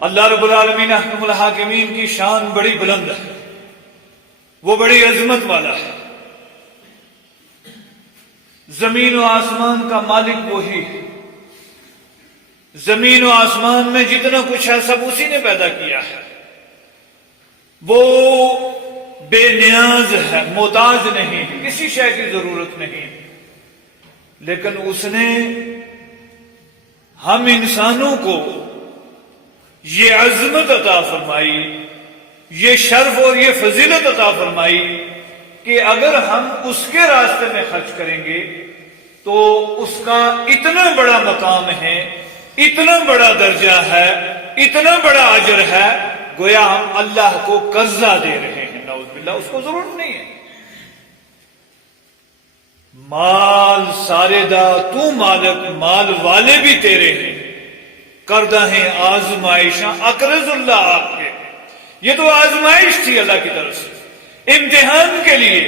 اللہ رب العالمین احکم الحاکمین کی شان بڑی بلند ہے، وہ بڑی عظمت والا ہے۔ زمین و آسمان کا مالک وہی ہے، زمین و آسمان میں جتنا کچھ ہے سب اسی نے پیدا کیا ہے۔ وہ بے نیاز ہے، محتاج نہیں، کسی شے کی ضرورت نہیں، لیکن اس نے ہم انسانوں کو یہ عظمت عطا فرمائی، یہ شرف اور یہ فضیلت عطا فرمائی کہ اگر ہم اس کے راستے میں خرچ کریں گے تو اس کا اتنا بڑا مقام ہے، اتنا بڑا درجہ ہے، اتنا بڑا اجر ہے، گویا ہم اللہ کو قرضہ دے رہے ہیں۔ نعوذ باللہ، اس کو ضرورت نہیں ہے۔ مال سارے دا تو مالک، مال والے بھی تیرے ہیں، کردہ ہیں آزمائشاں اقرض اللہ آپ کے۔ یہ تو آزمائش تھی اللہ کی طرف سے، امتحان کے لیے،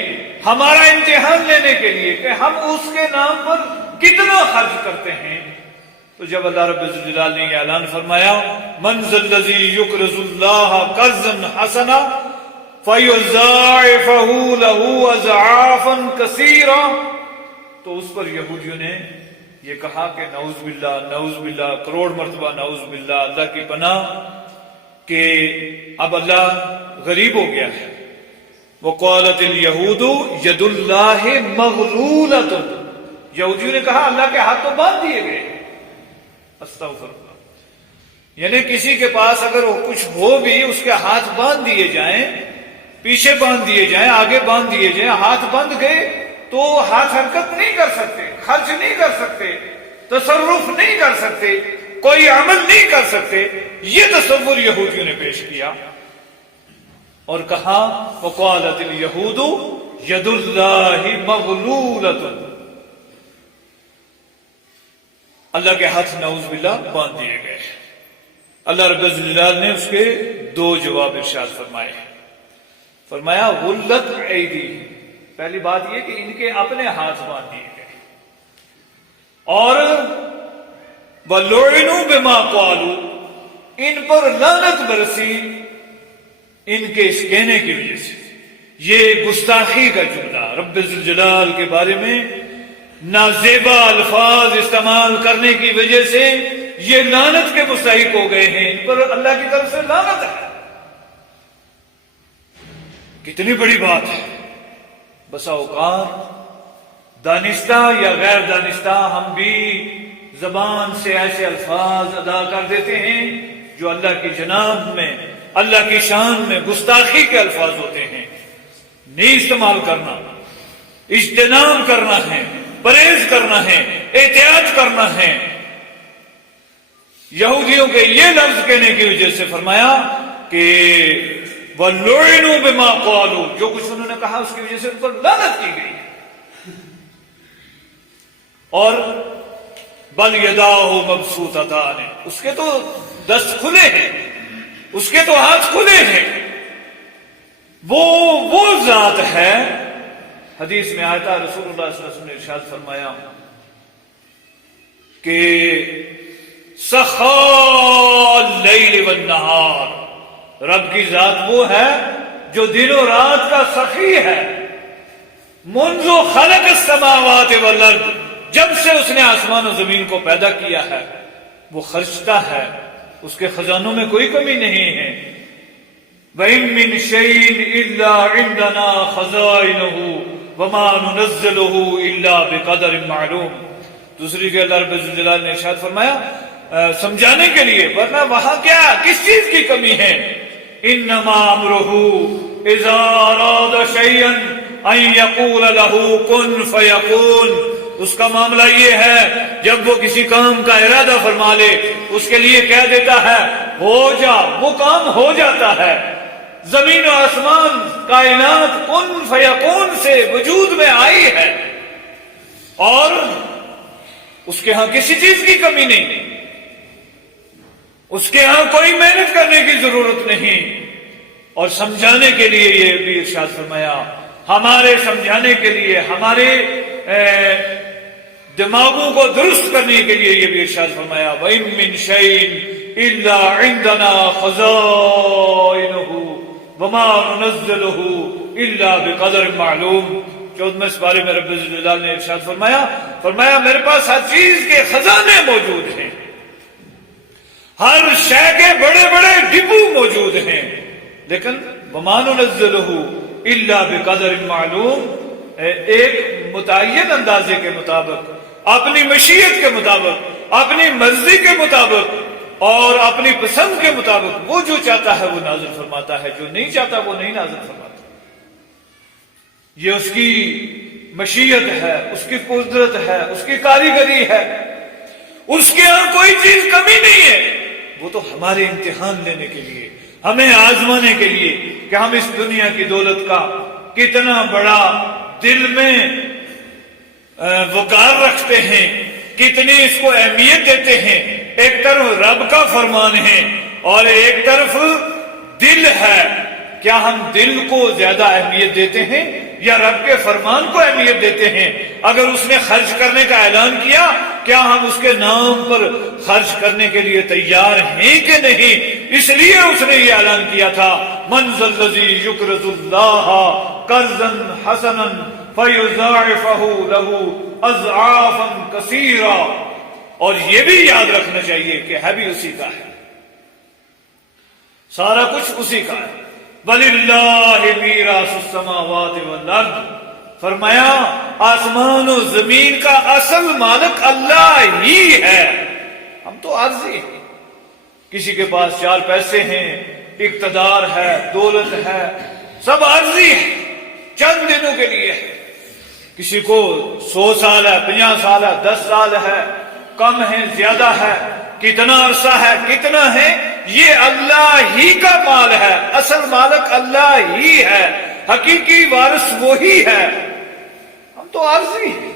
ہمارا امتحان لینے کے لیے کہ ہم اس کے نام پر کتنا خرچ کرتے ہیں۔ تو جب اللہ رب الجلال نے یہ اعلان فرمایا من ذا الذی یقرض اللہ قرضا حسنا فیضاعفہ لہ اضعافا کثیرا، تو اس پر یہودیوں نے یہ کہا کہ نعوذ باللہ، نعوذ باللہ، کروڑ مرتبہ نعوذ باللہ، اللہ کی پناہ، کہ اب اللہ غریب ہو گیا ہے۔ وقالت الیہود ید اللہ مغلولۃ، یہودیوں نے کہا اللہ کے ہاتھ تو باندھ دیے گئے۔ استغفر اللہ، یعنی کسی کے پاس اگر وہ کچھ ہو بھی اس کے ہاتھ باندھ دیے جائیں، پیچھے باندھ دیے جائیں، آگے باندھ دیے جائیں، ہاتھ بند گئے تو ہاتھ حرکت نہیں کر سکتے، خرچ نہیں کر سکتے، تصرف نہیں کر سکتے، کوئی عمل نہیں کر سکتے۔ یہ تصور یہودیوں نے پیش کیا اور کہا وقالت الیہود ید اللہ مغلولۃ، اللہ کے ہاتھ نعوذ باللہ باندھ دیے گئے۔ اللہ رب الجلال نے اس کے دو جواب ارشاد فرمائے۔ فرمایا غلت ایدی، پہلی بات یہ کہ ان کے اپنے ہاتھ باندھ دیے گئے، اور وَلُعِنُوا بِمَا قَالُوا، ان پر لعنت برسی ان کے اس کہنے کی وجہ سے۔ یہ گستاخی کا جملہ، رب ذوالجلال کے بارے میں نازیبا الفاظ استعمال کرنے کی وجہ سے یہ لعنت کے مستحق ہو گئے ہیں، ان پر اللہ کی طرف سے لعنت ہے۔ کتنی بڑی بات ہے۔ بسا اوقات دانستہ یا غیر دانستہ ہم بھی زبان سے ایسے الفاظ ادا کر دیتے ہیں جو اللہ کی جناب میں، اللہ کی شان میں گستاخی کے الفاظ ہوتے ہیں۔ نہیں استعمال کرنا، اجتناب کرنا ہے، پرہیز کرنا ہے، احتیاط کرنا ہے۔ یہودیوں کے یہ لفظ کہنے کی وجہ سے فرمایا کہ وَلُعِنُوا بِمَا قَالُوا، جو کچھ انہوں نے کہا اس کی وجہ سے ان پر لعنت کی گئی۔ اور بل یداہ مبسوطتان، اس کے تو دست کھلے ہیں، اس کے تو ہاتھ کھلے ہیں۔ وہ ذات ہے، حدیث میں آتا رسول اللہ صلی اللہ علیہ وسلم نے ارشاد فرمایا کہ سخاء اللیل والنہار، رب کی ذات وہ ہے جو دن و رات کا سخی ہے۔ منذ خلق السماوات والارض، جب سے اس نے آسمان و زمین کو پیدا کیا ہے وہ خرچتا ہے، اس کے خزانوں میں کوئی کمی نہیں ہے۔ وَإِن مِّن شَيْءٍ إِلَّا عِندَنَا خَزَائِنُهُ وَمَا نُنَزِّلُهُ إِلَّا بِقَدَرٍ مَّعْلُومٍ۔ دوسری کہ اللہ رب الجلال نے ارشاد فرمایا سمجھانے کے لیے، ورنہ وہاں کیا کس چیز کی کمی ہے؟ انما امرہ اذا اراد شیئا ان یقول لہ کن فیکون، اس کا معاملہ یہ ہے جب وہ کسی کام کا ارادہ فرما لے اس کے لیے کہہ دیتا ہے ہو جا، وہ کام ہو جاتا ہے۔ زمین و آسمان کائنات کن فیکون سے وجود میں آئی ہے، اور اس کے ہاں کسی چیز کی کمی نہیں، اس کے ہاں کوئی محنت کرنے کی ضرورت نہیں۔ اور سمجھانے کے لیے یہ بھی ارشاد فرمایا، ہمارے سمجھانے کے لیے، ہمارے دماغوں کو درست کرنے کے لیے یہ بھی ارشاد فرمایا وَإِن مِّن شَيْءٍ الا عندنا خزائنہ وما ننزلہ الا بقدر معلوم. 14 سپارے میں رب الجلال نے ارشاد فرمایا میرے پاس ہر چیز کے خزانے موجود ہیں، ہر شے کے بڑے بڑے ڈبو موجود ہیں، لیکن وما ننزلہ الا بقدر معلوم، ایک متعین اندازے کے مطابق، اپنی مشیت کے مطابق، اپنی مرضی کے مطابق اور اپنی پسند کے مطابق. وہ جو چاہتا ہے وہ نازل فرماتا ہے، جو نہیں چاہتا وہ نہیں نازل فرماتا. یہ اس کی مشیت ہے، اس کی قدرت ہے، اس کی کاریگری ہے، اس کے ہاں کوئی چیز کمی نہیں ہے. وہ تو ہمارے امتحان لینے کے لیے، ہمیں آزمانے کے لیے کہ ہم اس دنیا کی دولت کا کتنا بڑا دل میں وقار رکھتے ہیں، کتنی اس کو اہمیت دیتے ہیں. ایک طرف رب کا فرمان ہے اور ایک طرف دل ہے. کیا ہم دل کو زیادہ اہمیت دیتے ہیں یا رب کے فرمان کو اہمیت دیتے ہیں؟ اگر اس نے خرچ کرنے کا اعلان کیا، کیا ہم اس کے نام پر خرچ کرنے کے لیے تیار ہیں کہ نہیں؟ اس لیے اس نے یہ اعلان کیا تھا من ذا الذی یقرض اللہ قرضا حسنا فیضاعفہ لہ اضعافا کثیرا. اور یہ بھی یاد رکھنا چاہیے کہ ہے بھی اسی کا ہے، سارا کچھ اسی کا ہے. وَلِلَّهِ مِيرَاثُ السَّمَاوَاتِ وَالْأَرْضِ. فرمایا آسمان و زمین کا اصل مالک اللہ ہی ہے، ہم تو عارضی ہیں. کسی کے پاس 4 پیسے ہیں، اقتدار ہے، دولت ہے، سب عارضی ہے، چند دنوں کے لیے ہے. کسی کو 100 سال ہے، 50 سال ہے، 10 سال ہے، کم ہے، زیادہ ہے، کتنا عرصہ ہے، کتنا ہے، یہ اللہ ہی کا مال ہے. اصل مالک اللہ ہی ہے، حقیقی وارث وہی ہے. ہم تو عارضی ہیں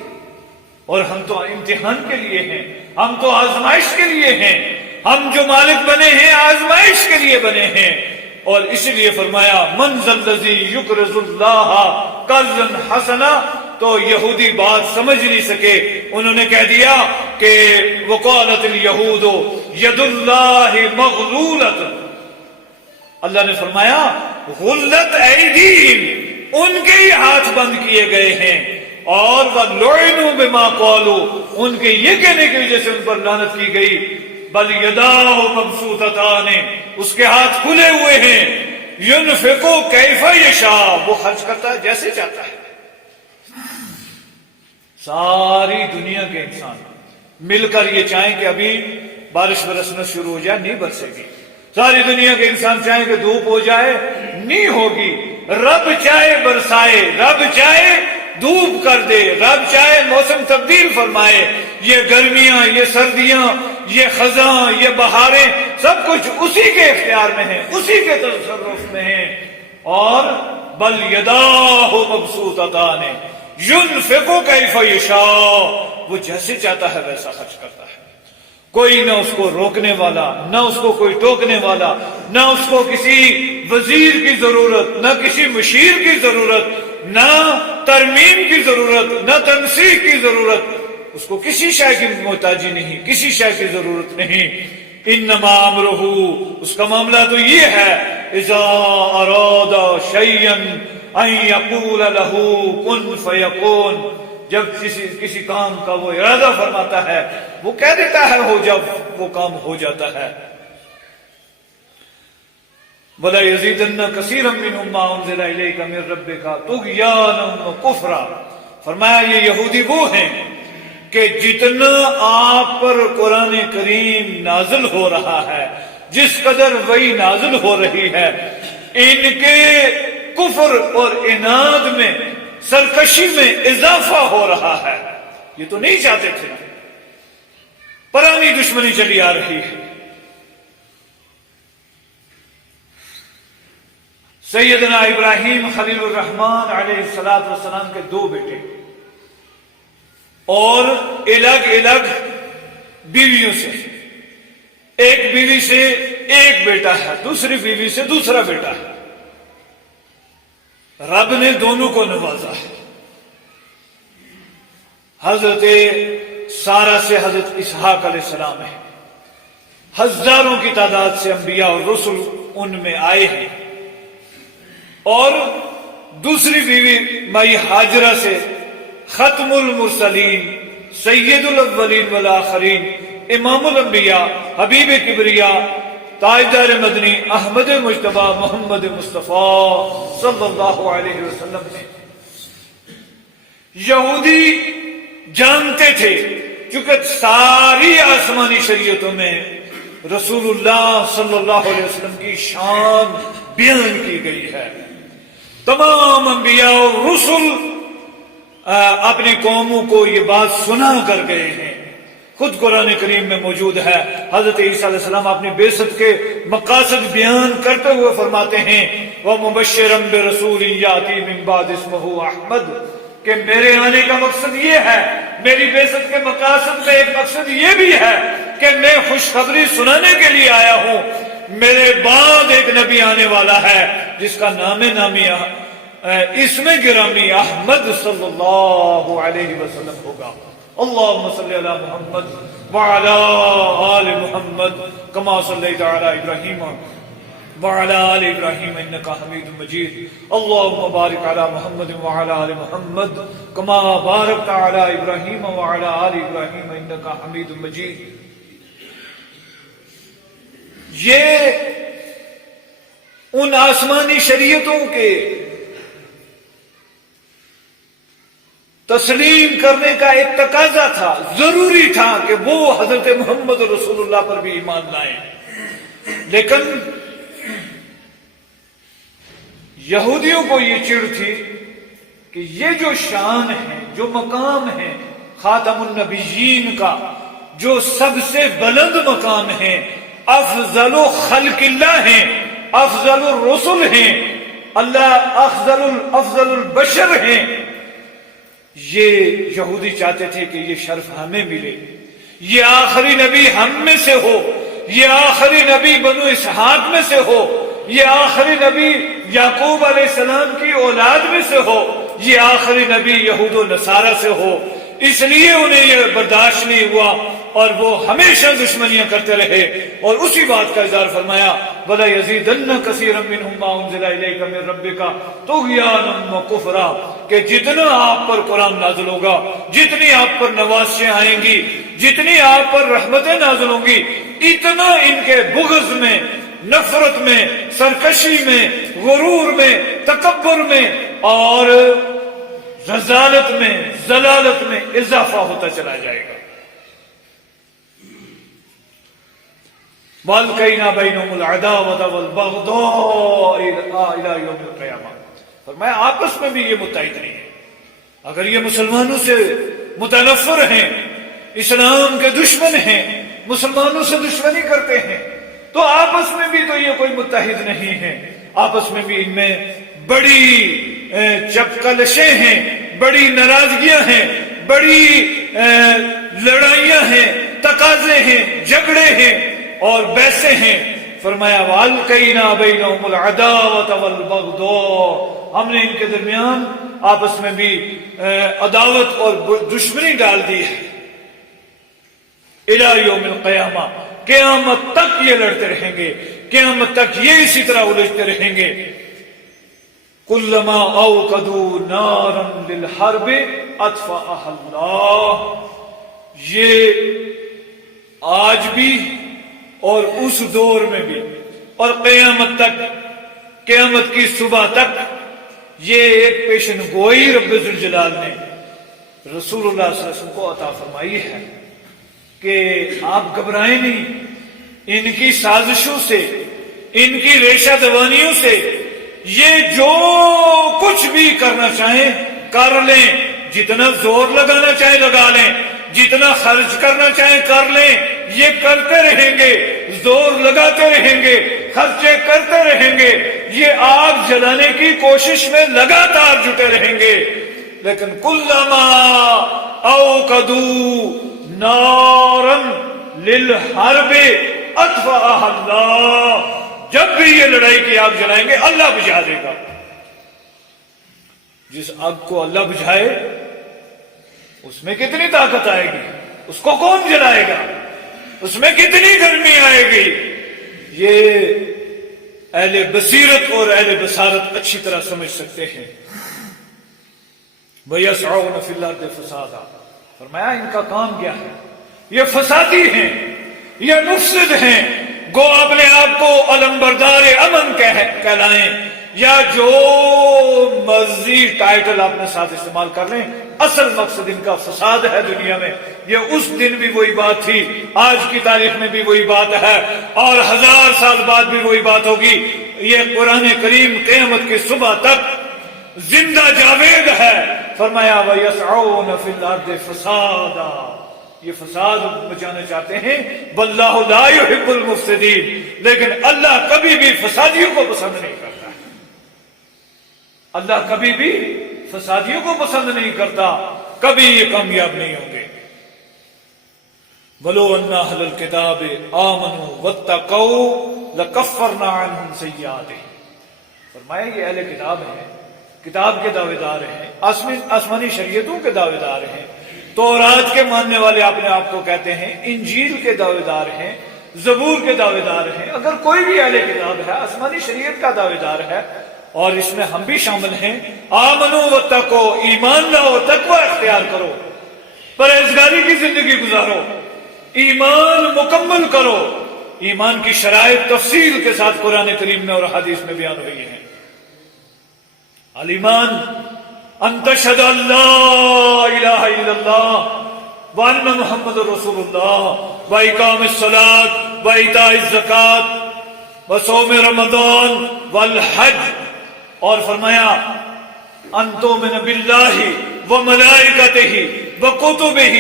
اور ہم تو امتحان کے لیے ہیں، ہم تو آزمائش کے لیے ہیں. ہم جو مالک بنے ہیں آزمائش کے لیے بنے ہیں. اور اسی لیے فرمایا من ذا الذی یقرض اللہ قرضا حسنا. تو یہودی بات سمجھ نہیں سکے، انہوں نے کہہ دیا کہ وقالت الیہود ید اللہ مغلولۃ. اللہ نے فرمایا غلت ایدیہم، ان کے ہی ہاتھ بند کیے گئے ہیں. اور وَلُعِنُوا بِمَا قَالُوا، ان کے یہ کہنے کی وجہ سے ان پر لعنت کی گئی. بل یداہ مبسوطتان، اس کے ہاتھ کھلے ہوئے ہیں. ينفق کیف یشاء، وہ خرچ کرتا ہے جیسے چاہتا ہے. ساری دنیا کے انسان مل کر یہ چاہیں کہ ابھی بارش برسنا شروع ہو جائے، نہیں برسے گی. ساری دنیا کے انسان چاہیں کہ دھوپ ہو جائے، نہیں ہوگی. رب چاہے برسائے، رب چاہے دھوپ کر دے، رب چاہے موسم تبدیل فرمائے. یہ گرمیاں، یہ سردیاں، یہ خزاں، یہ بہاریں، سب کچھ اسی کے اختیار میں ہیں، اسی کے تصرف میں ہیں. اور بل یداہ مبسوطتان ينفق کیف یشاء، وہ جیسے چاہتا ہے ویسا خرچ کرتا ہے. کوئی نہ اس کو روکنے والا، نہ اس کو کوئی ٹوکنے والا، نہ اس کو کسی وزیر کی ضرورت، نہ کسی مشیر کی ضرورت، نہ ترمیم کی ضرورت، نہ تنسیخ کی ضرورت. اس کو کسی شے کی محتاجی نہیں، کسی شے کی ضرورت نہیں. انما امرہ، اس کا معاملہ تو یہ ہے اذا اراد شیئا ان یقول له کن فیکون، جب کسی کام کا وہ ارادہ فرماتا ہے وہ کہہ دیتا ہے ہو، جب وہ کام ہو جاتا ہے. وَلَا يَزِيدَنَّ كَثِيرًا مِّنْهُمْ مَا أُنزِلَ إِلَيْكَ مِن رَّبِّكَ طُغْيَانًا وَكُفْرًا. فرمایا یہ یہودی وہ ہیں کہ جتنا آپ پر قرآن کریم نازل ہو رہا ہے، جس قدر وہی نازل ہو رہی ہے، ان کے کفر اور عناد میں، سرکشی میں اضافہ ہو رہا ہے. یہ تو نہیں چاہتے تھے، پرانی دشمنی چلی آ رہی ہے. سیدنا ابراہیم خلیل الرحمن علیہ السلام کے 2 بیٹے اور الگ الگ بیویوں سے، ایک بیوی سے ایک بیٹا ہے، دوسری بیوی سے دوسرا بیٹا ہے. رب نے دونوں کو نوازا ہے. حضرت سارہ سے حضرت اسحاق علیہ السلام ہے، ہزاروں کی تعداد سے انبیاء اور رسل ان میں آئے ہیں، اور دوسری بیوی مائی ہاجرہ سے ختم المرسلین، سید الاولین والآخرین، امام الانبیاء، حبیب کبریا، تاجدار مدنی، احمد مجتبی محمد مصطفیٰ صلی اللہ علیہ وسلم نے۔ یہودی جانتے تھے چونکہ ساری آسمانی شریعتوں میں رسول اللہ صلی اللہ علیہ وسلم کی شان بیان کی گئی ہے، تمام انبیاء اور رسل اپنی قوموں کو یہ بات سنا کر گئے ہیں، خود قرآن کریم میں موجود ہے۔ حضرت عیسیٰ علیہ السلام اپنی بعثت کے مقاصد بیان کرتے ہوئے فرماتے ہیں وَمُبَشِّرًا بِرَسُولٍ يَأْتِي مِن بَعْدِ اسْمُهُ احمد، کہ میرے آنے کا مقصد یہ ہے، میری بعثت کے مقاصد میں ایک مقصد یہ بھی ہے کہ میں خوشخبری سنانے کے لیے آیا ہوں، میرے بعد ایک نبی آنے والا ہے جس کا نام نامی اسم گرامی احمد صلی اللہ علیہ وسلم ہوگا۔ اللہم صلی علی محمد وعلی آل محمد کما صلیت علی ابراہیم وعلی آل ابراہیم انکا حمید مجید۔ اللہم بارک علی محمد وعلی آل محمد کما بارکت علی ابراہیم وعلی آل ابراہیم انکا حمید مجید۔ یہ ان آسمانی شریعتوں کے تسلیم کرنے کا ایک تقاضا تھا، ضروری تھا کہ وہ حضرت محمد رسول اللہ پر بھی ایمان لائیں، لیکن یہودیوں کو یہ چڑ تھی کہ یہ جو شان ہے، جو مقام ہے خاتم النبیین کا، جو سب سے بلند مقام ہے، افضل خلق اللہ ہیں، افضل الرسل ہیں، اللہ افضل البشر ہیں، یہ یہودی چاہتے تھے کہ یہ شرف ہمیں ملے، یہ آخری نبی ہم میں سے ہو، یہ آخری نبی بنو اسحاق میں سے ہو، یہ آخری نبی یعقوب علیہ السلام کی اولاد میں سے ہو، یہ آخری نبی یہود و نصارہ سے ہو، اس لیے انہیں یہ برداشت نہیں ہوا اور وہ ہمیشہ دشمنیاں کرتے رہے، اور اسی بات کا اظہار فرمایا وَلَا يَزِيدَنَّ كَثِيرًا مِّنْهُمْ مَا أُنزِلَ إِلَيْكَ مِن رَّبِّكَ طُغْيَانًا وَكُفْرًا، کہ جتنا آپ پر قرآن نازل ہوگا، جتنی آپ پر نوازشیں آئیں گی، جتنی آپ پر رحمتیں نازل ہوں گی، اتنا ان کے بغض میں، نفرت میں، سرکشی میں، غرور میں، تکبر میں اور رذالت میں، ضلالت میں اضافہ ہوتا چلا جائے گا۔ وَأَلْقَيْنَا بَيْنَهُمُ الْعَدَاوَةَ وَالْبَغْضَاءَ إِلَى يَوْمِ الْقِيَامَةِ، فرمایا آپس میں بھی یہ متحد نہیں ہے۔ اگر یہ مسلمانوں سے متنفر ہیں، اسلام کے دشمن ہیں، مسلمانوں سے دشمنی کرتے ہیں، تو آپس میں بھی تو یہ کوئی متحد نہیں ہے، آپس میں بھی ان میں بڑی چپکلشیں ہیں، بڑی ناراضگیاں ہیں، بڑی لڑائیاں ہیں، تقاضے ہیں، جھگڑے ہیں اور بحثیں ہیں۔ فرمایا وَأَلْقَيْنَا بَيْنَهُمُ الْعَدَاوَةَ وَالْبَغْضَاءَ، ہم نے ان کے درمیان آپس میں بھی عداوت اور دشمنی ڈال دی ہے۔ إِلَى يَوْمِ الْقِيَامَةِ، قیامت تک یہ لڑتے رہیں گے، قیامت تک یہ اسی طرح الجھتے رہیں گے۔ كُلَّمَا أَوْقَدُوا نَارًا لِلْحَرْبِ أَطْفَأَهَا اللَّهُ، یہ آج بھی اور اس دور میں بھی اور قیامت تک، قیامت کی صبح تک یہ ایک پیشن گوئی رب ذوالجلال نے رسول اللہ صلی اللہ علیہ وسلم کو عطا فرمائی ہے کہ آپ گھبرائیں نہیں، ان کی سازشوں سے، ان کی ریشہ دوانیوں سے یہ جو کچھ بھی کرنا چاہیں کر لیں، جتنا زور لگانا چاہیں لگا لیں، جتنا خرچ کرنا چاہیں کر لیں، یہ کرتے رہیں گے، زور لگاتے رہیں گے، خرچے کرتے رہیں گے، یہ آگ جلانے کی کوشش میں لگاتار جٹے رہیں گے، لیکن کلما اوقدوا نارا للحرب اطفأها اللہ، جب بھی یہ لڑائی کی آگ جلائیں گے اللہ بجھا دے گا۔ جس آگ کو اللہ بجھائے اس میں کتنی طاقت آئے گی، اس کو کون جلائے گا؟ اس میں کتنی گرمی آئے گی، یہ اہل بصیرت اور اہل بصارت اچھی طرح سمجھ سکتے ہیں۔ وَيَسْعَوْنَ فِي الْأَرْضِ فَسَادًا، فرمایا ان کا کام کیا ہے، یہ فسادی ہیں، یہ مفسد ہیں، گو اپنے آپ کو علمبردار امن کہلائیں یا جو مرضی ٹائٹل اپنے ساتھ استعمال کر لیں، اصل مقصد ان کا فساد ہے دنیا میں۔ یہ اس دن بھی وہی بات تھی، آج کی تاریخ میں بھی وہی بات ہے، اور 1000 سال بعد بھی وہی بات ہوگی۔ یہ قرآن کریم قیامت کی صبح تک زندہ جاوید ہے۔ فرمایا وَيَسْعَوْنَ فِي الْأَرْضِ فَسَادًا، یہ فساد مچانا چاہتے ہیں، وَاللَّهُ لَا يُحِبُّ الْمُفْسِدِينَ، لیکن اللہ کبھی بھی فسادیوں کو پسند نہیں کرتا۔ اللہ کبھی بھی فسادیوں کو پسند نہیں کرتا، کبھی یہ کامیاب نہیں ہوں گے۔ وَلَوْ أَنَّ أَهْلَ الْكِتَابِ آمَنُوا وَاتَّقَوْا لَكَفَّرْنَا عَنْهُمْ سَيِّئَاتِهِمْ، فرمایا یہ اہل کتاب ہیں، کتاب کے دعوے دار ہیں، آسمانی شریعتوں کے دعوے دار ہیں، تورات کے ماننے والے اپنے آپ کو کہتے ہیں، انجیل کے دعوے دار ہیں، زبور کے دعوے دار ہیں۔ اگر کوئی بھی اہل کتاب ہے، آسمانی شریعت کا دعوے دار ہے، اور اس میں ہم بھی شامل ہیں، آمنو واتقو، ایمان لاؤ، تقوی اختیار کرو، پرہیزگاری کی زندگی گزارو، ایمان مکمل کرو۔ ایمان کی شرائط تفصیل کے ساتھ قرآن کریم میں اور حدیث میں بیان ہوئی ہیں۔ الایمان ان تشهد ان لا الہ الا اللہ وان محمد رسول اللہ واقام الصلاۃ وایتاء الزکوٰۃ وصوم رمضان والحج، اور فرمایا ان تؤمن باللہ وملائکتہ وکتبہ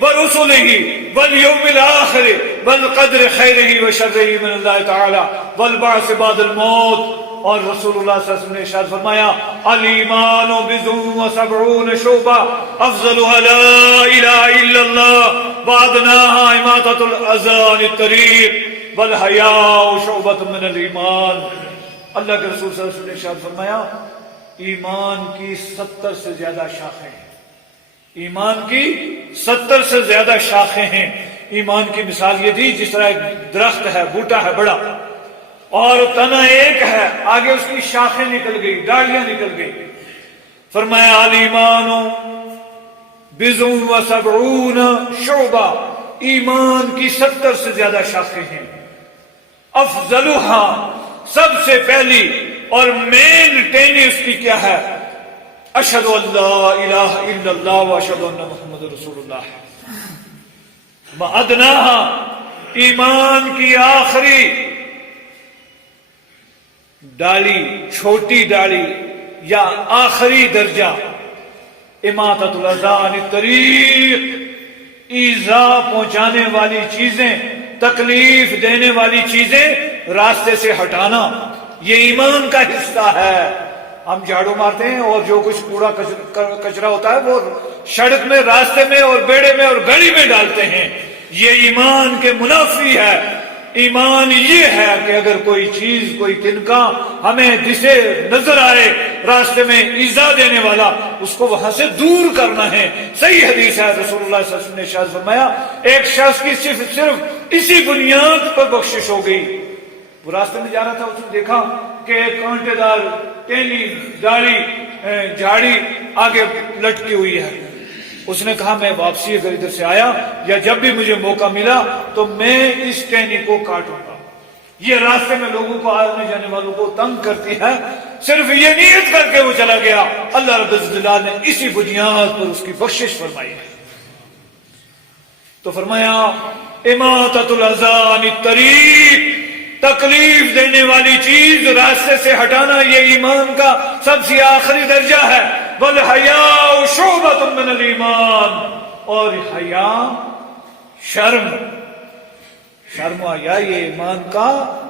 ورسلہ والیوم الآخر والقدر خیرہ وشرہ من اللہ تعالی والبعث بعد الموت۔ اور رسول اللہ صلی اللہ علیہ وسلم نے ارشاد فرمایا الایمان بضع وسبعون شعبہ افضلها لا الہ الا اللہ وادناها اماطۃ الاذى عن الطریق والحیاء شعبۃ من الایمان۔ اللہ کے رسول صلی اللہ علیہ وسلم نے ارشاد فرمایا ایمان کی 70 سے زیادہ شاخیں ہیں، ایمان کی 70 سے زیادہ شاخیں ہیں۔ ایمان کی مثال یہ دی جس طرح ایک درخت ہے، بوٹا ہے بڑا، اور تنا ایک ہے، آگے اس کی شاخیں نکل گئی، ڈالیاں نکل گئی۔ فرمایا الایمان بضع وسبعون شعبہ، ایمان کی 70 سے زیادہ شاخیں ہیں۔ افضلها، سب سے پہلی اور مین ٹینی اس کی کیا ہے؟ اشہد ان لا الہ الا اللہ واشہد ان محمد رسول اللہ۔ وادناها، ایمان کی آخری ڈالی، چھوٹی ڈالی یا آخری درجہ، اماطۃ الاذى عن الطریق، ایذا پہنچانے والی چیزیں، تکلیف دینے والی چیزیں راستے سے ہٹانا، یہ ایمان کا حصہ ہے۔ ہم جھاڑو مارتے ہیں اور جو کچھ کوڑا کچرا ہوتا ہے وہ سڑک میں، راستے میں اور بیڑے میں اور گلی میں ڈالتے ہیں، یہ ایمان کے منافی ہے۔ ایمان یہ ہے کہ اگر کوئی چیز، کوئی تنکا ہمیں جسے نظر آئے راستے میں ایذا دینے والا، اس کو وہاں سے دور کرنا ہے۔ صحیح حدیث ہے، رسول اللہ صلی اللہ علیہ وسلم نے ارشاد فرمایا ایک شخص کی صرف اسی بنیاد پر بخشش ہو گئی۔ وہ راستے میں جا رہا تھا، اس نے دیکھا کہ ایک کانٹے دار ٹہنی ڈاڑی جھاڑی آگے لٹکی ہوئی ہے۔ اس نے کہا میں واپسی اگر ادھر سے آیا یا جب بھی مجھے موقع ملا تو میں اس ٹہنی کو کاٹوں گا، یہ راستے میں لوگوں کو، آنے جانے والوں کو تنگ کرتی ہے۔ صرف یہ نیت کر کے وہ چلا گیا، اللہ رب العزت نے اسی بنیاد پر اس کی بخشش فرمائی ہے۔ تو فرمایا اماطۃ الاذى عن الطریق، تکلیف دینے والی چیز راستے سے ہٹانا، یہ ایمان کا سب سے آخری درجہ ہے۔ والحیاء شعبۃ من الایمان، اور حیا، شرم و حیا یہ ایمان کا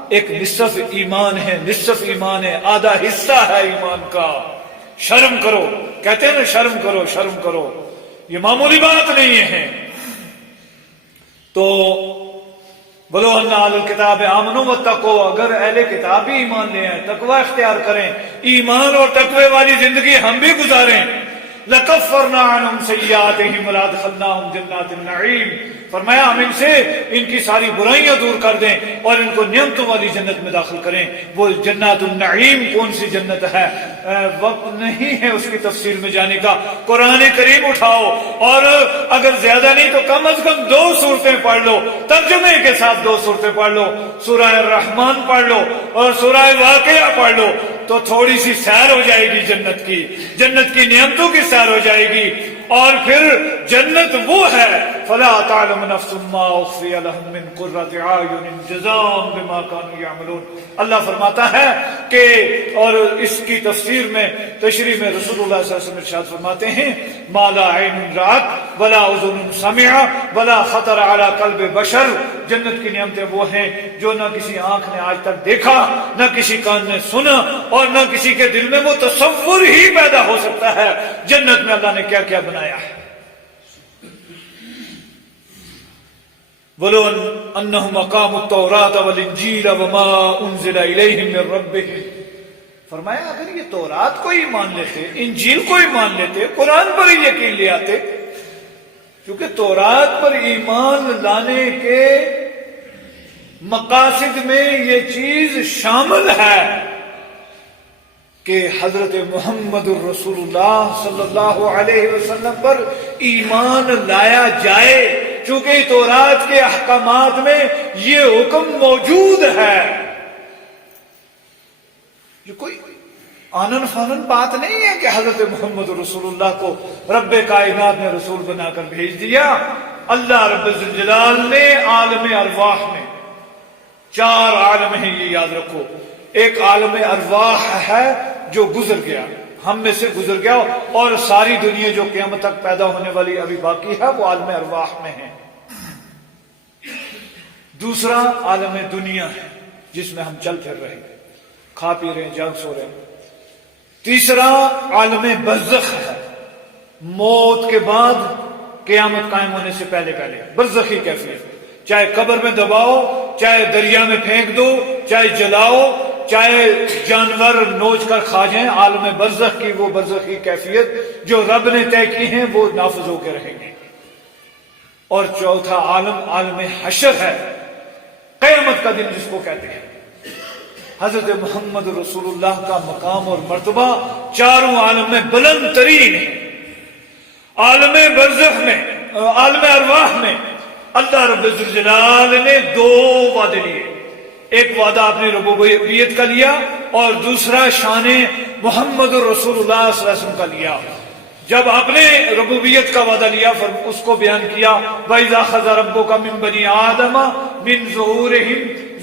ایک نصف ایمان ہے، نصف ایمان ہے، آدھا حصہ ہے ایمان کا۔ شرم کرو، کہتے ہیں نا شرم کرو، شرم کرو، یہ معمولی بات نہیں ہے۔ تو بولو ان اہل الکتاب آمنوا واتقوا، اگر اہل کتاب بھی ایمان لے آئیں، تقوی اختیار کریں، ایمان اور تقوی والی زندگی ہم بھی گزاریں، لَكَفَّرْنَا عَنْهُمْ سَيِّئَاتِهِمْ وَلَأَدْخَلْنَاهُمْ جَنَّاتِ النَّعِيمِ، فرمایا ہم ان سے ان کی ساری برائیاں دور کر دیں اور ان کو نعمتوں والی جنت میں داخل کریں۔ وہ جنات النعیم کون سی جنت ہے؟ وقت نہیں ہے اس کی تفسیر میں جانے کا۔ قرآن کریم اٹھاؤ اور اگر زیادہ نہیں تو کم از کم 2 سورتیں پڑھ لو، ترجمے کے ساتھ 2 سورتیں پڑھ لو، سورہ الرحمن پڑھ لو اور سورہ واقعہ پڑھ لو، تو تھوڑی سی سیر ہو جائے گی جنت کی نعمتوں کی سیر ہو جائے گی۔ اور پھر جنت وہ ہے فلا تعلم نفس ما اخفی لهم من قرۃ اعین جزاء بما كانوا يعملون۔ اللہ فرماتا ہے کہ، اور اس کی تفسیر میں تشریح میں رسول اللہ صلی اللہ علیہ وسلم ارشاد فرماتے ہیں ما لا عین رأت ولا اذن سمعت ولا خطر على قلب بشر۔ جنت کی نعمتیں وہ ہیں جو نہ کسی آنکھ نے آج تک دیکھا، نہ کسی کان نے سنا، اور نہ کسی کے دل میں وہ تصور ہی پیدا ہو سکتا ہے جنت میں اللہ نے کیا کیا بنایا ہے۔ وَلَوْ أَنَّهُمْ أَقَامُوا التَّوْرَاةَ وَالْإِنْجِيلَ وَمَا أُنزِلَ إِلَيْهِمْ مِنْ رَبِّهِمْ، فرمایا اگر یہ تورات کو ہی مان لیتے، انجیل کو ہی مان لیتے، قرآن پر ہی یقین لے آتے، کیونکہ تورات پر ایمان لانے کے مقاصد میں یہ چیز شامل ہے کہ حضرت محمد الرسول اللہ صلی اللہ علیہ وسلم پر ایمان لایا جائے، چونکہ تورات کے احکامات میں یہ حکم موجود ہے۔ یہ کوئی آنن فانن بات نہیں ہے کہ حضرت محمد رسول اللہ کو رب کائنات نے رسول بنا کر بھیج دیا۔ اللہ رب الجلال نے عالم ارواح میں 4 عالم ہیں، یہ یاد رکھو۔ ایک عالم ارواح ہے جو گزر گیا، ہم میں سے گزر گیا، اور ساری دنیا جو قیامت تک پیدا ہونے والی ابھی باقی ہے وہ عالم ارواح میں ہے۔ دوسرا عالم دنیا ہے جس میں ہم چل پھر رہے ہیں، کھا پی رہے ہیں، جاگ سو رہے ہیں۔ تیسرا عالم برزخ ہے، موت کے بعد قیامت قائم ہونے سے پہلے برزخی کیفیت، چاہے قبر میں دباؤ، چاہے دریا میں پھینک دو، چاہے جلاؤ، چاہے جانور نوچ کر کھا جائیں، عالم برزخ کی وہ برزخی کیفیت جو رب نے طے کی ہیں وہ نافذ ہو کے رہیں گے۔ اور چوتھا عالم عالم حشر ہے، قیامت کا دن جس کو کہتے ہیں۔ حضرت محمد رسول اللہ کا مقام اور مرتبہ 4 عالم میں بلند ترین ہے۔ عالم برزخ میں، عالم ارواح میں اللہ رب الجلال نے 2 وعدے لیے، ایک وعدہ اپنی ربوبیت کا لیا اور دوسرا شان محمد رسول اللہ صلی اللہ علیہ وسلم کا لیا۔ جب آپ نے ربوبیت کا وعدہ لیا اس کو بیان کیا وَإِذَا أَخَذَ رَبُّكَ مِن بَنِي آدَمَ مِن ظُهُورِهِمْ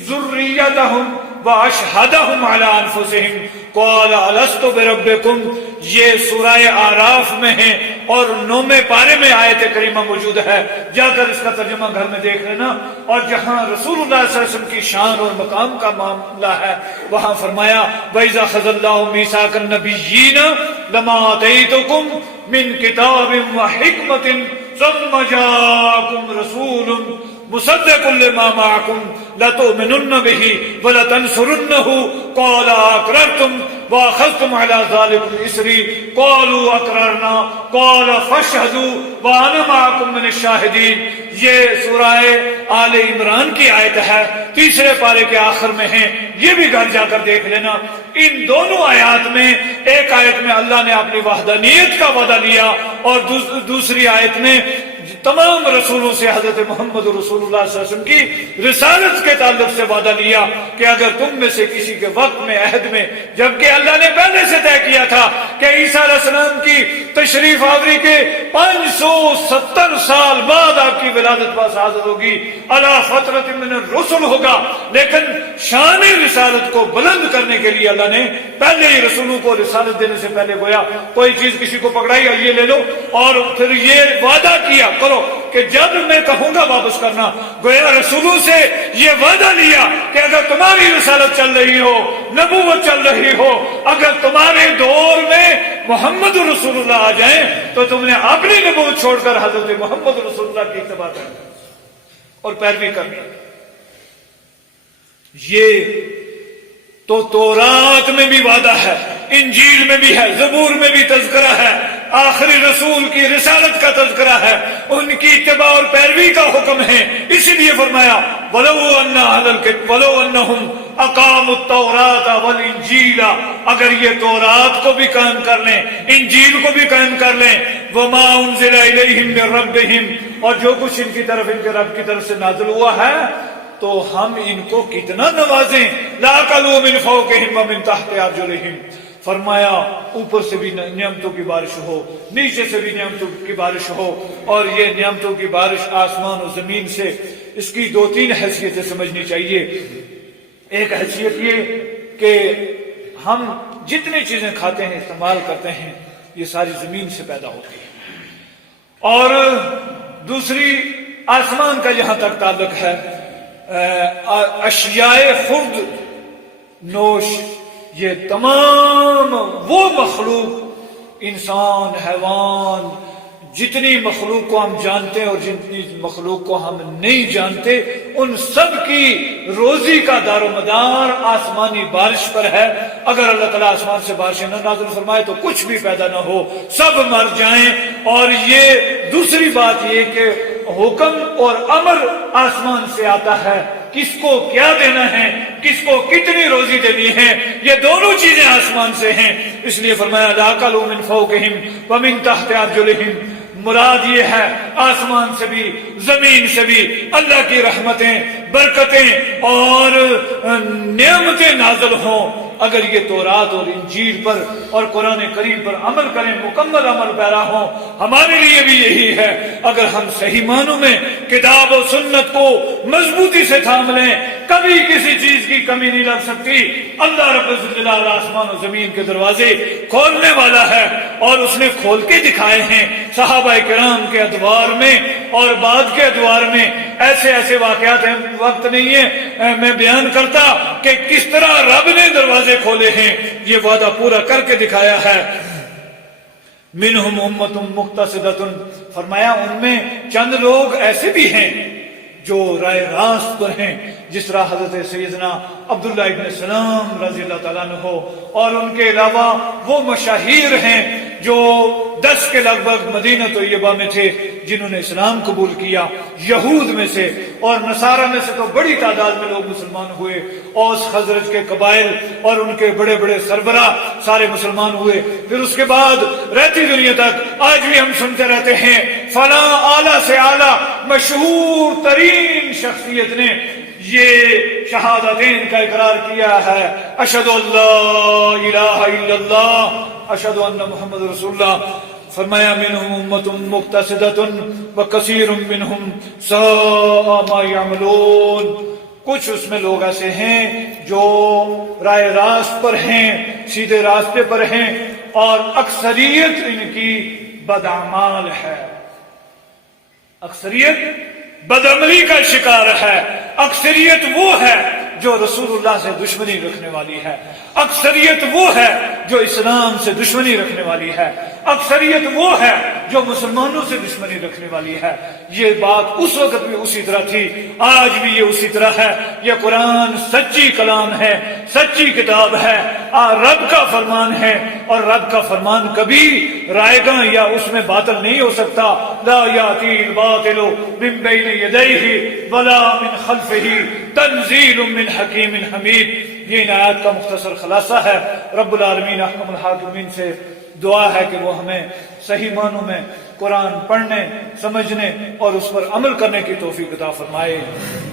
ذُرِّيَّتَهُمْ وَأَشْهَدَهُمْ عَلَىٰ أَنفُسِهِمْ قَالَ أَلَسْتُ بِرَبِّكُمْ، یہ سورہ آراف میں ہے اور 9ویں پارے میں آیت کریمہ موجود ہے، جا کر اس کا ترجمہ گھر میں دیکھ لینا۔ اور جہاں رسول اللہ صلی اللہ علیہ وسلم کی شان اور مقام کا معاملہ ہے وہاں فرمایا وَإِذَا أَخَذَ اللَّهُ مِيثَاقَ النَّبِيِّينَ لَمَا آتَيْتُكُم مِّن كِتَابٍ وَحِكْمَةٍ ثُمَّ جَاءَكُمْ رَسُولٌ مصدق لما معكم لتؤمنن به ولتنصرنه قال اقررتم واخذتم على ذلكم اصري قالوا اقررنا قال فاشهدوا وانا معكم من الشاهدين۔ یہ سورہ آل عمران کی آیت ہے، 3 پارے کے آخر میں ہے، یہ بھی گھر جا کر دیکھ لینا۔ ان دونوں آیات میں، ایک آیت میں اللہ نے اپنی وحدانیت کا وعدہ لیا اور دوسری آیت میں تمام رسولوں سے حضرت محمد رسول اللہ صلی اللہ علیہ وسلم کی رسالت کے تعلق سے وعدہ لیا کہ اگر تم میں سے کسی کے وقت میں، عہد میں، جبکہ اللہ نے پہلے سے طے کیا تھا کہ عیسیٰ علیہ السلام کی تشریف آوری کے 570 سال بعد آپ کی ولادت حاضر ہوگی، علی فترۃ من الرسل ہوگا، لیکن شان رسالت کو بلند کرنے کے لیے اللہ نے پہلے ہی رسولوں کو رسالت دینے سے پہلے گویا کوئی چیز کسی کو پکڑائی اور یہ لے لو، اور پھر یہ وعدہ کیا کرو کہ جب میں کہوں گا واپس کرنا، گویا رسولوں سے یہ وعدہ لیا کہ اگر تمہاری رسالت چل رہی ہو، نبوت چل رہی ہو، اگر تمہارے دور میں محمد رسول اللہ آ جائیں تو تم نے اپنی نبوت چھوڑ کر حضرت محمد رسول اللہ کی اتباع کرنی اور پیروی کرنی۔ یہ تو تورات میں بھی وعدہ ہے، انجیل میں بھی ہے، زبور میں بھی تذکرہ ہے، آخری رسول کی رسالت کا تذکرہ ہے، ان کی اتباع اور پیروی کا حکم ہے۔ اسی لیے فرمایا وَلَوْ أَنَّهُمْ أَقَامُوا التَّوْرَاةَ وَالْإِنْجِيلَ، اگر یہ تورات کو بھی قائم کر لیں، انجیل کو بھی قائم کر لیں، وَمَا أُنزِلَ إِلَيْهِمْ مِنْ رَبِّهِمْ، اور جو کچھ ان کی طرف ان کے رب کی طرف سے نازل ہوا ہے، تو ہم ان کو کتنا نوازیں۔ لَأَكَلُوا مِنْ فَوْقِهِمْ وَمِنْ تَحْتِ أَرْجُلِهِمْ، فرمایا اوپر سے بھی نعمتوں کی بارش ہو، نیچے سے بھی نعمتوں کی بارش ہو، اور یہ نعمتوں کی بارش آسمان و زمین سے، اس کی دو تین حیثیتیں سمجھنی چاہیے۔ ایک حیثیت یہ کہ ہم جتنی چیزیں کھاتے ہیں، استعمال کرتے ہیں، یہ ساری زمین سے پیدا ہوتی ہے، اور دوسری آسمان کا جہاں تک تعلق ہے، اشیاء خرد نوش، یہ تمام وہ مخلوق، انسان، حیوان، جتنی مخلوق کو ہم جانتے ہیں اور جتنی مخلوق کو ہم نہیں جانتے، ان سب کی روزی کا دار و مدار آسمانی بارش پر ہے۔ اگر اللہ تعالیٰ آسمان سے بارشیں نہ نازل فرمائے تو کچھ بھی پیدا نہ ہو، سب مر جائیں۔ اور یہ دوسری بات یہ کہ حکم اور امر آسمان سے آتا ہے، کس کو کیا دینا ہے، کس کو کتنی روزی دینی ہے، یہ دونوں چیزیں آسمان سے ہیں۔ اس لیے فرمایا لَأَكَلُوا مِنْ فَوْقِهِمْ وَمِنْ تَحْتِ أَرْجُلِهِمْ، مراد یہ ہے آسمان سے بھی زمین سے بھی اللہ کی رحمتیں، برکتیں اور نعمتیں نازل ہوں۔ اگر یہ تورات اور انجیل پر اور قرآن کریم پر عمل کریں، مکمل عمل پیرا ہوں، ہمارے لیے بھی یہی ہے۔ اگر ہم صحیح معنوں میں کتاب و سنت کو مضبوطی سے تھام لیں، کبھی کسی چیز کی کمی نہیں لگ سکتی۔ اللہ رب الجلال آسمان و زمین کے دروازے کھولنے والا ہے، اور اس نے کھول کے دکھائے ہیں۔ صحابہ کرام کے ادوار میں اور بعد کے ادوار میں ایسے ایسے واقعات ہیں، وقت نہیں ہے میں بیان کرتا کہ کس طرح رب نے دروازے کھولے ہیں، یہ وعدہ پورا کر کے دکھایا ہے۔ منہم امۃ مقتصدۃ، فرمایا ان میں چند لوگ ایسے بھی ہیں جو رائے راست پر ہیں، جس طرح حضرت سیدنا عبداللہ ابن سلام رضی اللہ تعالیٰ عنہ، اور ان کے علاوہ وہ مشاہیر ہیں جو 10 کے لگ بھگ مدینہ طیبہ میں تھے جنہوں نے اسلام قبول کیا، یہود میں سے اور نصارہ میں سے تو بڑی تعداد میں لوگ مسلمان ہوئے۔ اوس خزرج کے قبائل اور ان کے بڑے بڑے سربراہ سارے مسلمان ہوئے۔ پھر اس کے بعد رہتی دنیا تک آج بھی ہم سنتے رہتے ہیں فلاں اعلیٰ سے اعلیٰ مشہور ترین شخصیت نے یہ شہادتین کا اقرار کیا ہے، اشہد ان لا الہ الا اللہ اشہد ان محمد رسول اللہ۔ فرمایا منہم امۃ مقتصدۃ وکثیر منہم ساء ما یعملون، کچھ اس میں لوگ ایسے ہیں جو رائے راست پر ہیں، سیدھے راستے پر ہیں، اور اکثریت ان کی بدعمال ہے، اکثریت بدعملی کا شکار ہے۔ اکثریت وہ ہے جو رسول اللہ سے دشمنی رکھنے والی ہے، اکثریت وہ ہے جو اسلام سے دشمنی رکھنے والی ہے، اکثریت وہ ہے جو مسلمانوں سے دشمنی رکھنے والی ہے۔ یہ بات اس وقت بھی اسی طرح تھی، آج بھی یہ اسی طرح ہے۔ یہ قرآن سچی کلام ہے، سچی کتاب ہے، رب کا فرمان ہے، اور رب کا فرمان کبھی رائے گاں یا اس میں باطل نہیں ہو سکتا۔ لا یاتی الباطل من بین یدیہ ولا من خلفہ تنزیل من حکیم حمید۔ یہ ان آیات کا مختصر خلاصہ ہے۔ رب العالمین احکم الحاکمین سے دعا ہے کہ وہ ہمیں صحیح معنوں میں قرآن پڑھنے، سمجھنے اور اس پر عمل کرنے کی توفیق عطا فرمائے۔